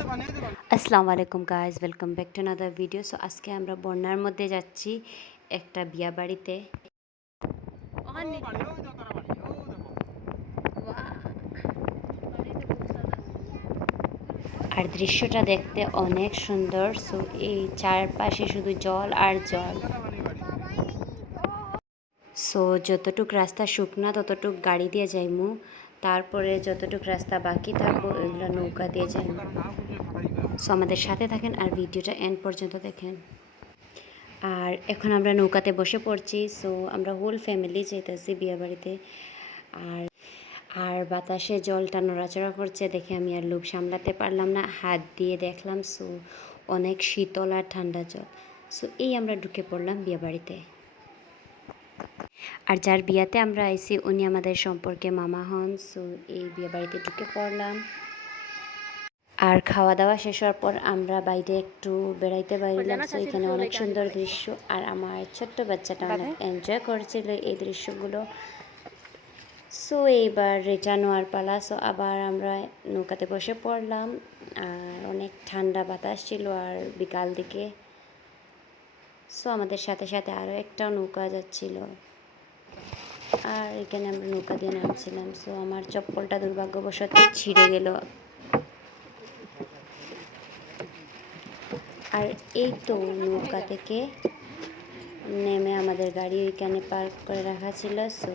আসসালামু আলাইকুম guys, welcome back to another video. So আজকে আমরা বন্যার মধ্যে যাচ্ছি একটা বিয়া বাড়িতে। আর দৃশ্যটা দেখতে অনেক সুন্দর। সো এই চারপাশে শুধু জল আর জল। সো যতটুক রাস্তা শুকনা ততটুক গাড়ি দিয়ে যাইমু, তারপরে যতটুক রাস্তা বাকি থাকবো ওইগুলো নৌকা দিয়ে যাইমু। সো আমাদের সাথে থাকেন আর ভিডিওটা এন্ড পর্যন্ত দেখেন। আর এখন আমরা নৌকাতে বসে পড়ছি। সো আমরা হোল ফ্যামিলি যেতেছি বিয়ে বাড়িতে। আর আর বাতাসে জলটা নড়াচড়া করছে দেখে আমি আর লোভ সামলাতে পারলাম না, হাত দিয়ে দেখলাম। সো অনেক শীতল আর ঠান্ডা জল। সো এই আমরা ঢুকে পড়লাম বিয়ে বাড়িতে। আর যার বিয়াতে আমরা আইছি উনি আমাদের সম্পর্কে মামা হন। সো এই বিয়ে বাড়িতে ঢুকে পড়লাম। আর খাওয়া দাওয়া শেষ হওয়ার পর আমরা বাইরে একটু বেড়াইতে বাইরলাম। সো এখানে অনেক সুন্দর দৃশ্য, আর আমার ছোট্ট বাচ্চাটা অনেক এনজয় করছিল এই দৃশ্যগুলো। সো এইবার রিটার্ন হওয়ার পালা। সো আবার আমরা নৌকাতে বসে পড়লাম। আর অনেক ঠান্ডা বাতাস ছিল আর বিকাল দিকে। সো আমাদের সাথে সাথে আরও একটা নৌকা যাচ্ছিল, আর এখানে আমরা নৌকা দিয়ে নামছিলাম। সো আমার চপ্পলটা দুর্ভাগ্যবশত ছিঁড়ে গেল। আর এই তো নৌকা থেকে নেমে আমাদের গাড়ি ওইখানে পার্ক করে রাখা ছিল। সো